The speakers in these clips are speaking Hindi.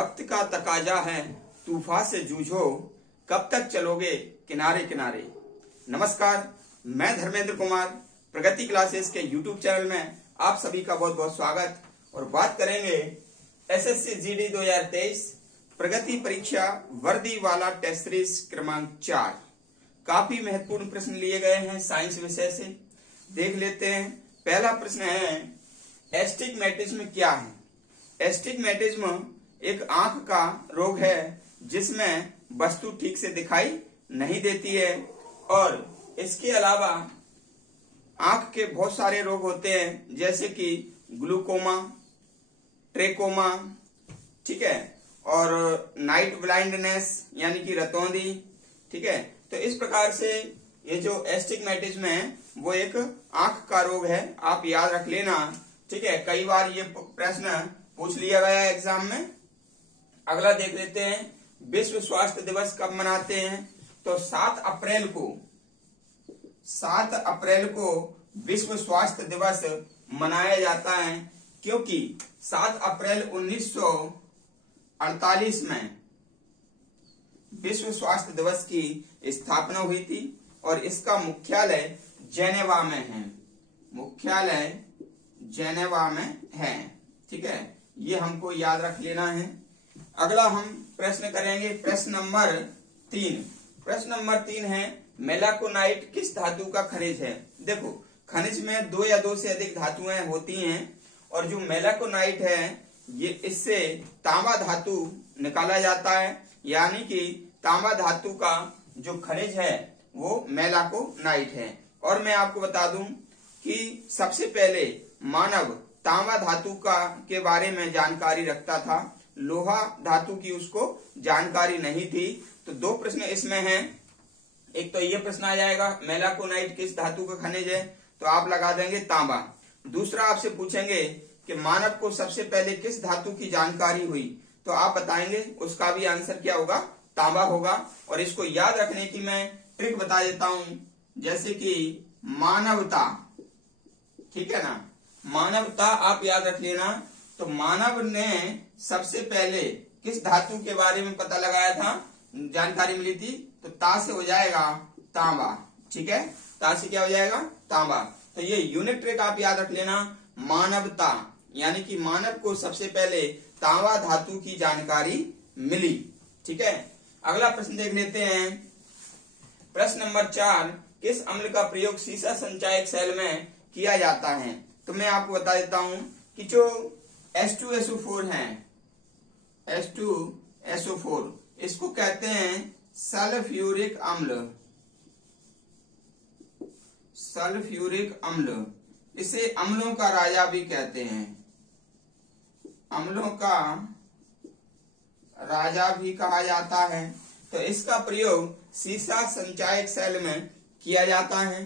वक्त का तकाजा है, तूफान से जूझो, कब तक चलोगे किनारे किनारे। नमस्कार, मैं धर्मेंद्र कुमार, प्रगति क्लासेस के यूट्यूब चैनल में आप सभी का बहुत बहुत स्वागत। और बात करेंगे एसएससी जीडी 2023 प्रगति परीक्षा वर्दी वाला टेस्ट सीरीज क्रमांक 4। काफी महत्वपूर्ण प्रश्न लिए गए हैं साइंस विषय से, देख लेते हैं। पहला प्रश्न है, एस्टिग्मेटिज्म क्या है? एस्टिग्मेटिज्म एक आंख का रोग है जिसमें वस्तु ठीक से दिखाई नहीं देती है, और इसके अलावा आंख के बहुत सारे रोग होते हैं जैसे कि ग्लूकोमा, ट्रेकोमा, ठीक है, और नाइट ब्लाइंडनेस यानी कि रतौंधी, ठीक है। तो इस प्रकार से ये जो एस्टिग्मेटिज्म है वो एक आंख का रोग है, आप याद रख लेना, ठीक है। कई बार ये प्रश्न पूछ लिया गया है एग्जाम में। अगला देख लेते हैं, विश्व स्वास्थ्य दिवस कब मनाते हैं? तो 7 अप्रैल को विश्व स्वास्थ्य दिवस मनाया जाता है, क्योंकि 7 अप्रैल 1948 में विश्व स्वास्थ्य दिवस की स्थापना हुई थी और इसका मुख्यालय जेनेवा में है। मुख्यालय जेनेवा में है, ठीक है, ये हमको याद रख लेना है। अगला हम प्रश्न करेंगे प्रश्न नंबर 3। प्रश्न नंबर 3 है, मेलाकोनाइट किस धातु का खनिज है? देखो, खनिज में 2 या 2 से अधिक धातुएं होती हैं, और जो मेलाकोनाइट है ये इससे तांबा धातु निकाला जाता है, यानी कि तांबा धातु का जो खनिज है वो मेलाकोनाइट है। और मैं आपको बता दूं कि सबसे पहले मानव तांबा धातु के बारे में जानकारी रखता था, लोहा धातु की उसको जानकारी नहीं थी। तो 2 प्रश्न इसमें हैं। एक तो ये प्रश्न आ जाएगा, मेलाकोनाइट किस धातु का खनिज है, तो आप लगा देंगे तांबा। दूसरा आपसे पूछेंगे कि मानव को सबसे पहले किस धातु की जानकारी हुई, तो आप बताएंगे, उसका भी आंसर क्या होगा? तांबा होगा। और इसको याद रखने की मैं ट्रिक बता देता हूं, जैसे कि मानवता, ठीक है ना, मानवता आप याद रख लेना। तो मानव ने सबसे पहले किस धातु के बारे में पता लगाया था, जानकारी मिली थी, तो ता से हो जाएगा तांबा, ठीक है, ता से क्या हो जाएगा? तांबा। तो ये यूनिट ट्रिक आप याद रख लेना, मानवता, यानी कि मानव को सबसे पहले तांबा धातु की जानकारी मिली, ठीक है। अगला प्रश्न देख लेते हैं, प्रश्न नंबर 4, किस अम्ल का प्रयोग सीसा संचायक सेल में किया जाता है? तो मैं आपको बता देता हूं कि जो H2SO4 है, H2SO4, इसको कहते हैं सल्फ्यूरिक अम्ल। सल्फ्यूरिक अम्ल, इसे अम्लों का राजा भी कहते हैं, अम्लों का राजा भी कहा जाता है। तो इसका प्रयोग सीसा संचायक सेल में किया जाता है।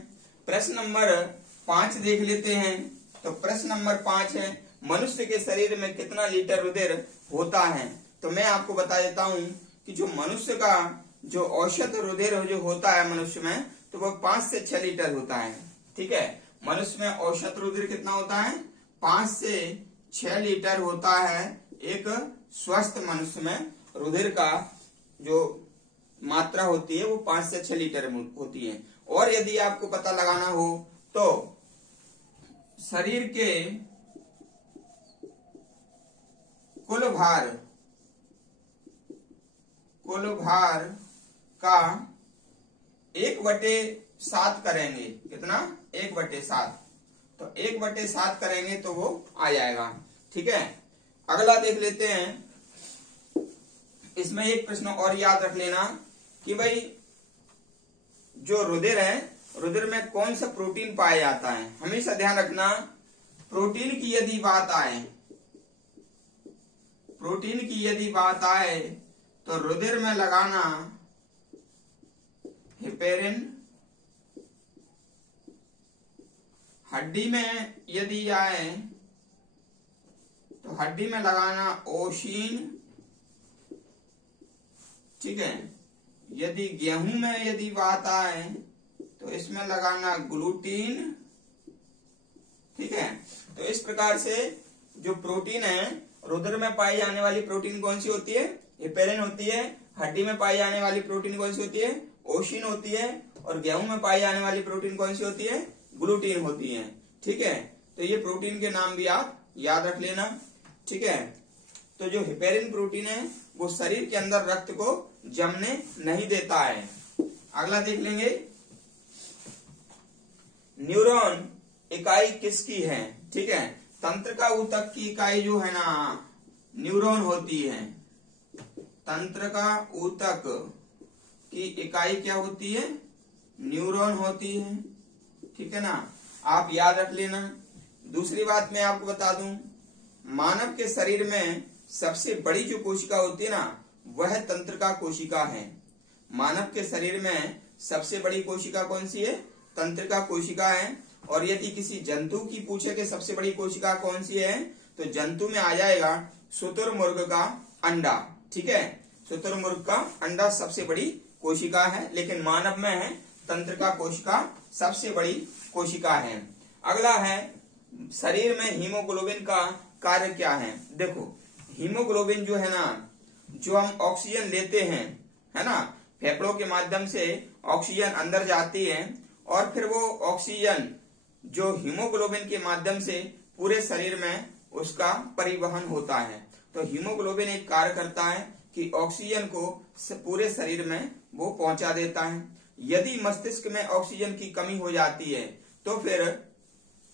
प्रश्न नंबर 5 देख लेते हैं। तो प्रश्न नंबर 5 है, मनुष्य के शरीर में कितना लीटर रुधिर होता है? तो मैं आपको बता देता हूं कि जो मनुष्य का जो औसत रुधिर जो होता है मनुष्य में, तो वो 5 से 6 लीटर होता है, ठीक है। मनुष्य में औसत रुधिर कितना होता है? 5 से 6 लीटर होता है। एक स्वस्थ मनुष्य में रुधिर का जो मात्रा होती है वो 5 से 6 लीटर होती है। और यदि आपको पता लगाना हो तो शरीर के कुल भार का 1/7 करेंगे, कितना? 1/7। तो 1/7 करेंगे तो वो आ जाएगा, ठीक है। अगला देख लेते हैं, इसमें एक प्रश्न और याद रख लेना कि भाई जो रुधिर है, रुधिर में कौन सा प्रोटीन पाया जाता है? हमेशा ध्यान रखना, प्रोटीन की यदि बात आए तो रुधिर में लगाना हेपेरिन, हड्डी में यदि आए तो हड्डी में लगाना ओशीन, ठीक है। यदि गेहूं में यदि बात आए तो इसमें लगाना ग्लूटीन, ठीक है। तो इस प्रकार से जो प्रोटीन है रुधिर में पाई जाने वाली प्रोटीन कौन सी होती है? हेपेरिन होती है। हड्डी में पाई जाने वाली प्रोटीन कौन सी होती है? ओशिन होती है। और गेहूं में पाई जाने वाली प्रोटीन कौन सी होती है? ग्लूटीन होती है। ठीक है, तो ये प्रोटीन के नाम भी आप याद रख लेना। ठीक है, तो जो हेपेरिन प्रोटीन है वो शरीर के अंदर रक्त को जमने नहीं देता है। अगला देख लेंगे, न्यूरॉन इकाई किसकी है? ठीक है, तंत्रिका ऊतक की इकाई जो है ना न्यूरॉन होती है। तंत्रिका ऊतक की इकाई क्या होती है? न्यूरॉन होती है। ठीक है ना, आप याद रख लेना। दूसरी बात मैं आपको बता दूं, मानव के शरीर में सबसे बड़ी जो कोशिका होती है ना वह तंत्रिका कोशिका है। मानव के शरीर में सबसे बड़ी कोशिका कौन सी है? तंत्रिका कोशिका है। और यदि किसी जंतु की पूछे कि सबसे बड़ी कोशिका कौन सी है, तो जंतु में आ जाएगा शुतुरमुर्ग का अंडा। ठीक है, शुतुरमुर्ग का अंडा सबसे बड़ी कोशिका है, लेकिन मानव में है तंत्रिका कोशिका सबसे बड़ी कोशिका है। अगला है, शरीर में हीमोग्लोबिन का कार्य क्या है? देखो, हीमोग्लोबिन जो है ना, जो हम ऑक्सीजन लेते हैं, है ना, फेफड़ों के माध्यम से ऑक्सीजन अंदर जाती है और फिर वो ऑक्सीजन जो हीमोग्लोबिन के माध्यम से पूरे शरीर में उसका परिवहन होता है। तो हीमोग्लोबिन एक कार्य करता है कि ऑक्सीजन को पूरे शरीर में वो पहुंचा देता है। यदि मस्तिष्क में ऑक्सीजन की कमी हो जाती है तो फिर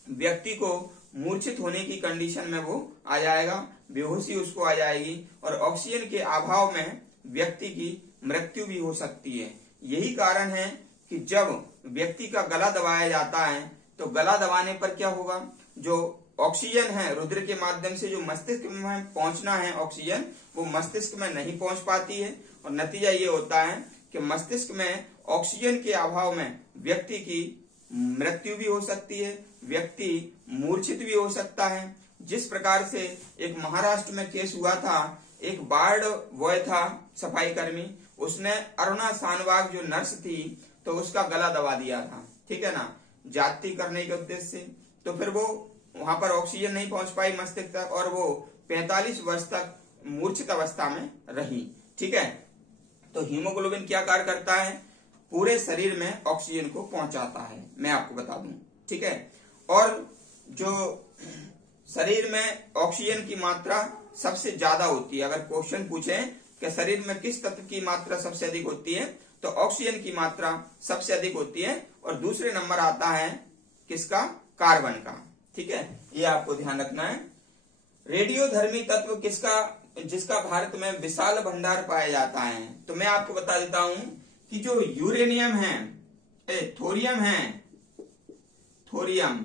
व्यक्ति को मूर्छित होने की कंडीशन में वो आ जाएगा, बेहोशी उसको आ जाएगी और ऑक्सीजन के अभाव में व्यक्ति की मृत्यु भी हो सकती है। यही कारण है कि जब व्यक्ति का गला दबाया जाता है तो गला दबाने पर क्या होगा, जो ऑक्सीजन है रुधिर के माध्यम से जो मस्तिष्क में पहुंचना है ऑक्सीजन, वो मस्तिष्क में नहीं पहुंच पाती है और नतीजा ये होता है कि मस्तिष्क में ऑक्सीजन के अभाव में व्यक्ति की मृत्यु भी हो सकती है, व्यक्ति मूर्छित भी हो सकता है। जिस प्रकार से एक महाराष्ट्र में केस हुआ था, एक वार्ड बॉय था सफाई कर्मी, उसने अरुणा शानवाग जो नर्स थी तो उसका गला दबा दिया था। ठीक है ना, जाति करने के उद्देश्य से। तो फिर वो वहां पर ऑक्सीजन नहीं पहुंच पाई मस्तिष्क तक और वो 45 वर्ष तक मूर्छित अवस्था में रही। ठीक है, तो हीमोग्लोबिन क्या कार्य करता है? पूरे शरीर में ऑक्सीजन को पहुंचाता है, मैं आपको बता दूं। ठीक है, और जो शरीर में ऑक्सीजन की मात्रा सबसे ज्यादा होती है, अगर क्वेश्चन पूछे कि शरीर में किस तत्व की मात्रा सबसे अधिक होती है, तो ऑक्सीजन की मात्रा सबसे अधिक होती है और दूसरे नंबर आता है किसका? कार्बन का। ठीक है, ये आपको ध्यान रखना है। रेडियोधर्मी तत्व किसका, जिसका भारत में विशाल भंडार पाया जाता है? तो मैं आपको बता देता हूं कि जो यूरेनियम है, थोरियम है, थोरियम,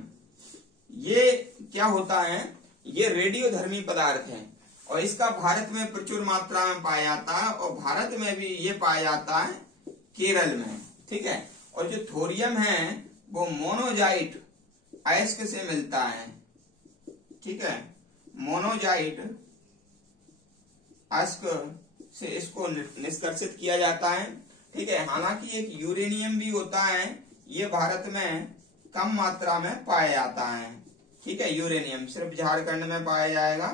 ये क्या होता है? ये रेडियोधर्मी पदार्थ है और इसका भारत में प्रचुर मात्रा में पाया जाता है और भारत में भी ये पाया जाता है केरल में। ठीक है, और जो थोरियम है वो मोनोजाइट अयस्क से मिलता है। ठीक है, मोनोजाइट अयस्क से इसको निष्कर्षित किया जाता है। ठीक है, हालांकि एक यूरेनियम भी होता है, ये भारत में कम मात्रा में पाया जाता है। ठीक है, यूरेनियम सिर्फ झारखंड में पाया जाएगा,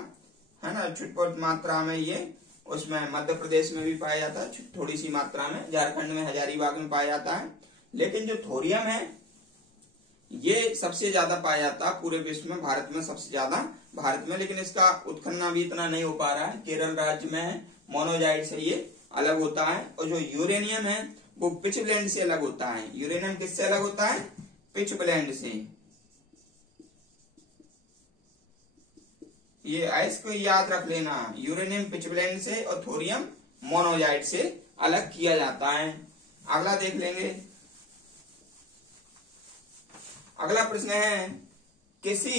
है ना, छुटपुट मात्रा में ये, उसमें मध्य प्रदेश में भी पाया जाता है थोड़ी सी मात्रा में, झारखंड में हजारीबाग में पाया जाता है। लेकिन जो थोरियम है ये सबसे ज्यादा पाया जाता है पूरे विश्व में, भारत में सबसे ज्यादा भारत में, लेकिन इसका उत्खनन भी इतना नहीं हो पा रहा है। केरल राज्य में है, मोनोजाइट से ये अलग होता है। और जो यूरेनियम है वो पिचब्लेंड से अलग होता है। यूरेनियम किससे अलग होता है? पिचब्लेंड से। ये इसको याद रख लेना, यूरेनियम पिचब्लेंड से और थोरियम मोनोजाइट से अलग किया जाता है। अगला देख लेंगे। अगला प्रश्न है, किसी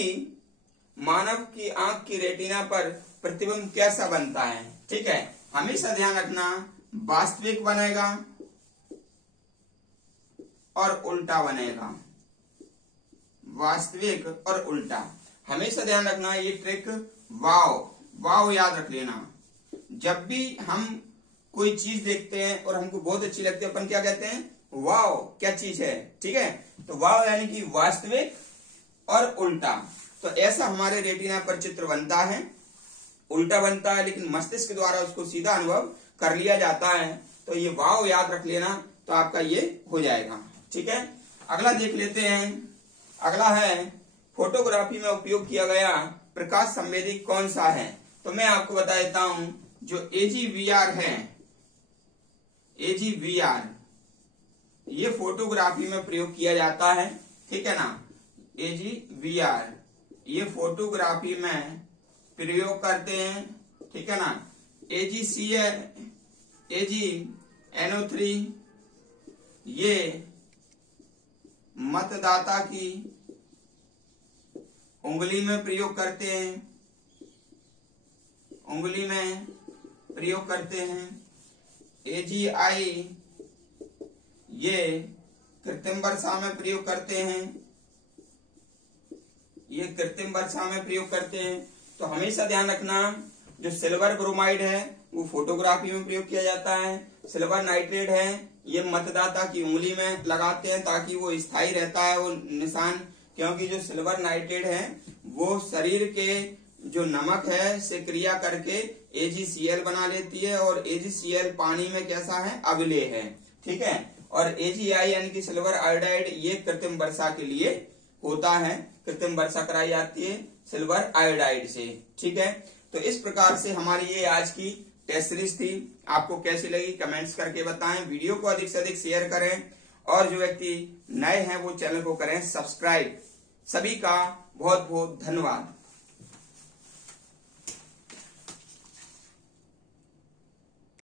मानव की आंख की रेटिना पर प्रतिबिंब कैसा बनता है? ठीक है, हमेशा ध्यान रखना, वास्तविक बनेगा और उल्टा बनेगा। वास्तविक और उल्टा हमेशा ध्यान रखना, ये ट्रिक वाव याद रख लेना। जब भी हम कोई चीज देखते हैं और हमको बहुत अच्छी लगती है, अपन क्या कहते हैं? वाव, क्या चीज है? ठीक है, तो वाव यानी कि वास्तविक और उल्टा। तो ऐसा हमारे रेटिना पर चित्र बनता है, उल्टा बनता है, लेकिन मस्तिष्क द्वारा उसको सीधा अनुभव कर लिया जाता है। तो ये वाव याद रख लेना, तो आपका ये हो जाएगा। ठीक है, अगला देख लेते हैं। अगला है फोटोग्राफी में उपयोग किया गया प्रकाश संवेदी कौन सा है। तो मैं आपको बता देता हूं, जो AGVR है, AGVR ये फोटोग्राफी में प्रयोग किया जाता है। ठीक है ना, AGVR ये फोटोग्राफी में प्रयोग करते हैं। ठीक है ना, AgNO3 ये मतदाता की उंगली में प्रयोग करते हैं, उंगली में प्रयोग करते हैं। AGI ये कृत्रिम वर्षा में प्रयोग करते हैं, ये कृत्रिम वर्षा में प्रयोग करते हैं। तो हमेशा ध्यान रखना, जो सिल्वर ब्रोमाइड है वो फोटोग्राफी में प्रयोग किया जाता है। सिल्वर नाइट्रेट है ये मतदाता की उंगली में लगाते हैं ताकि वो स्थायी रहता है वो निशान, क्योंकि जो सिल्वर नाइट्रेट है वो शरीर के जो नमक है से क्रिया करके AgCl बना लेती है, और AgCl पानी में कैसा है, अम्लीय है। ठीक है, और AgI यानी कि सिल्वर आयोडाइड ये कृत्रिम वर्षा के लिए होता है, कृत्रिम वर्षा कराई जाती है सिल्वर आयोडाइड से। ठीक है, तो इस प्रकार से हमारी ये आज की टेस्ट सीरीज थी। आपको कैसी लगी कमेंट्स करके बताएं, वीडियो को अधिक से अधिक शेयर करें, और जो व्यक्ति नए हैं वो चैनल को करें सब्सक्राइब। सभी का बहुत बहुत धन्यवाद।